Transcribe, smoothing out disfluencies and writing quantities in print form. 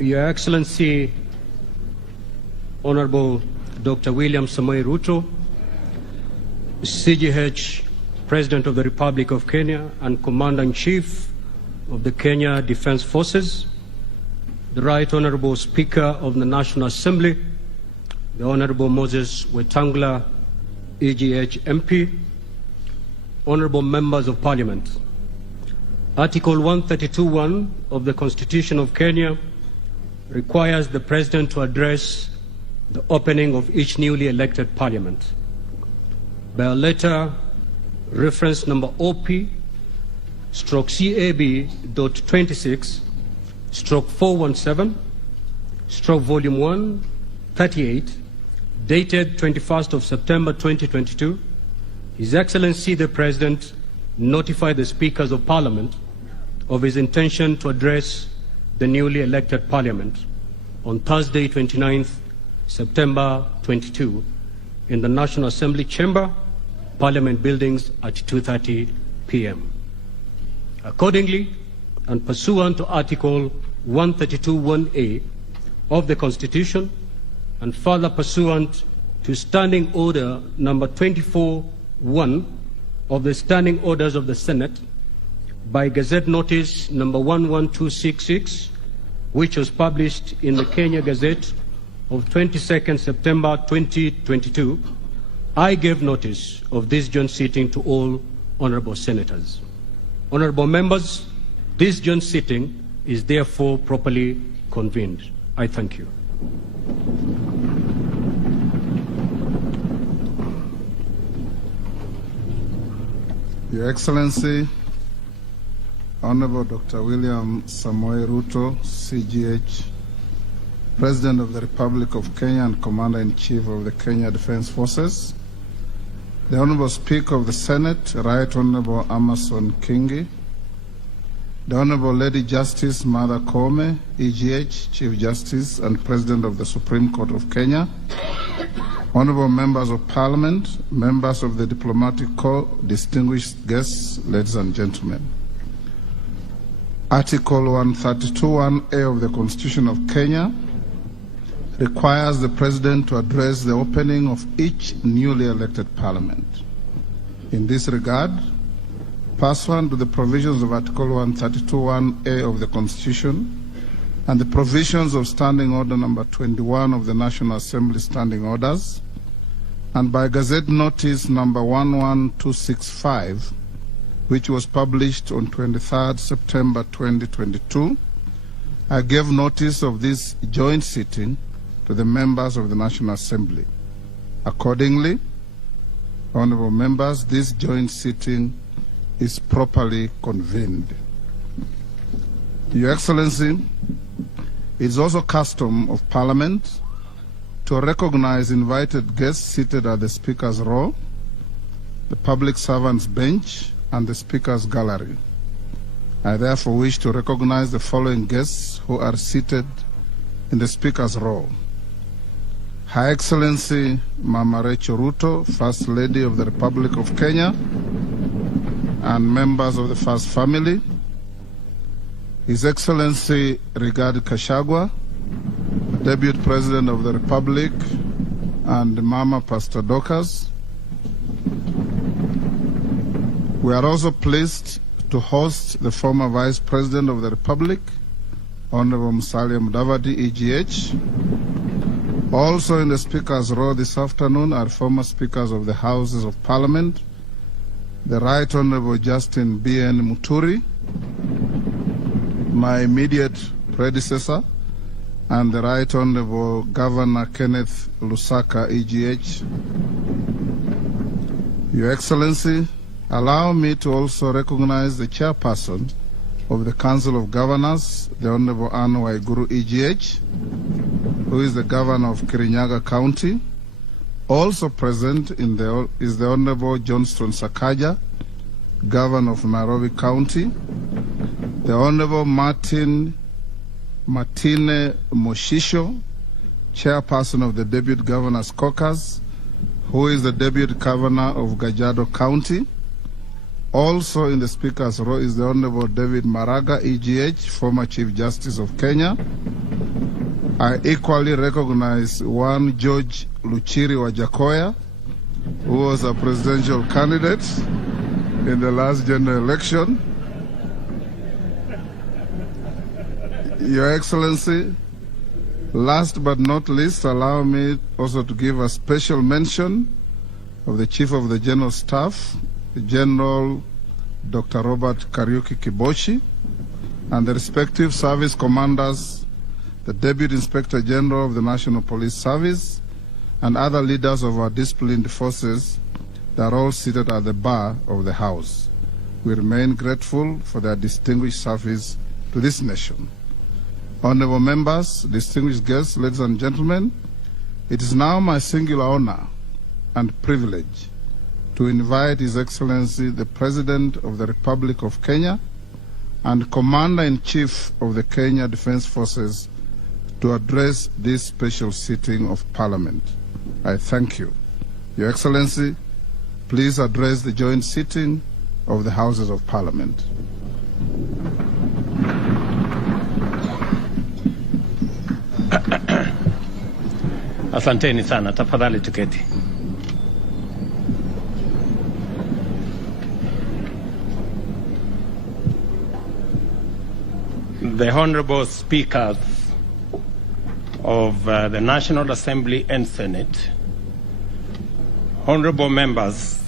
Your Excellency, Honorable Dr. William Samoei Ruto, CGH, President of the Republic of Kenya and Commander-in-Chief of the Kenya Defense Forces, the Right Honorable Speaker of the National Assembly, the Honorable Moses Wetangula, EGH MP, Honorable Members of Parliament. Article 132(1) of the Constitution of Kenya requires the President to address the opening of each newly elected Parliament. By a letter reference number OP/CAB.26/417/Volume 1, 38, dated 21st of September 2022, His Excellency the President notified the Speakers of Parliament of his intention to address the newly elected Parliament on Thursday, 29th September 22, in the National Assembly Chamber, Parliament Buildings at 2:30 p.m. Accordingly, and pursuant to Article 132(1)(a) of the Constitution, and further pursuant to Standing Order number 24(1) of the Standing Orders of the Senate, by Gazette Notice number 11266, which was published in the Kenya Gazette of 22nd September 2022, I gave notice of this joint sitting to all honorable senators. Honorable members, this joint sitting is therefore properly convened. I thank you. Your Excellency, Honorable Dr. William Samoei Ruto, CGH, President of the Republic of Kenya and Commander-in-Chief of the Kenya Defense Forces, the Honorable Speaker of the Senate, Right Honorable Amason Kingi, the Honorable Lady Justice Martha Koome, EGH, Chief Justice and President of the Supreme Court of Kenya, Honorable Members of Parliament, members of the Diplomatic Corps, distinguished guests, ladies and gentlemen. Article 132(1)(a) of the Constitution of Kenya requires the President to address the opening of each newly elected Parliament. In this regard, pursuant to the provisions of Article 132(1)(a) of the Constitution and the provisions of Standing Order number 21 of the National Assembly Standing Orders, and by Gazette Notice number 11265, which was published on 23rd September 2022, I gave notice of this joint sitting to the members of the National Assembly. Accordingly, honorable members, this joint sitting is properly convened. Your Excellency, it is also custom of Parliament to recognize invited guests seated at the Speaker's row, the Public Servants' Bench, and the Speaker's Gallery. I therefore wish to recognize the following guests who are seated in the Speaker's row. Her Excellency Mama Rachel Ruto, First Lady of the Republic of Kenya, and members of the First Family. His Excellency Rigathi Gachagua, Deputy President of the Republic, and Mama Pastor Dorcas. We are also pleased to host the former Vice President of the Republic, Honorable Musalia Mudavadi, EGH. Also in the Speaker's row this afternoon are former Speakers of the Houses of Parliament, the Right Honorable Justin B.N. Muturi, my immediate predecessor, and the Right Honorable Governor Kenneth Lusaka, EGH. Your Excellency, allow me to also recognize the Chairperson of the Council of Governors, the Honorable Anne Waiguru, EGH, who is the Governor of Kirinyaga County. Also present is the Honorable Johnston Sakaja, Governor of Nairobi County, the Honorable Martine Moshisho, Chairperson of the Deputy Governor's Caucus, who is the Deputy Governor of Kajiado County. Also in the Speaker's row is the Honorable David Maraga, EGH, former Chief Justice of Kenya, I equally recognize one George Luchiri Wajakoya, who was a presidential candidate in the last general election. Your Excellency, last but not least, allow me also to give a special mention of the Chief of the General Staff, General Dr. Robert Kariuki Kibochi, and the respective service commanders, the Deputy Inspector General of the National Police Service, and other leaders of our disciplined forces that are all seated at the bar of the House. We remain grateful for their distinguished service to this nation. Honorable members, distinguished guests, ladies and gentlemen, it is now my singular honor and privilege to invite His Excellency the President of the Republic of Kenya and Commander-in-Chief of the Kenya Defense Forces to address this special sitting of Parliament. I thank you. Your Excellency, please address the joint sitting of the Houses of Parliament. Asanteni sana, tafadhali tuketi. The Honorable Speakers of the National Assembly and Senate, honorable members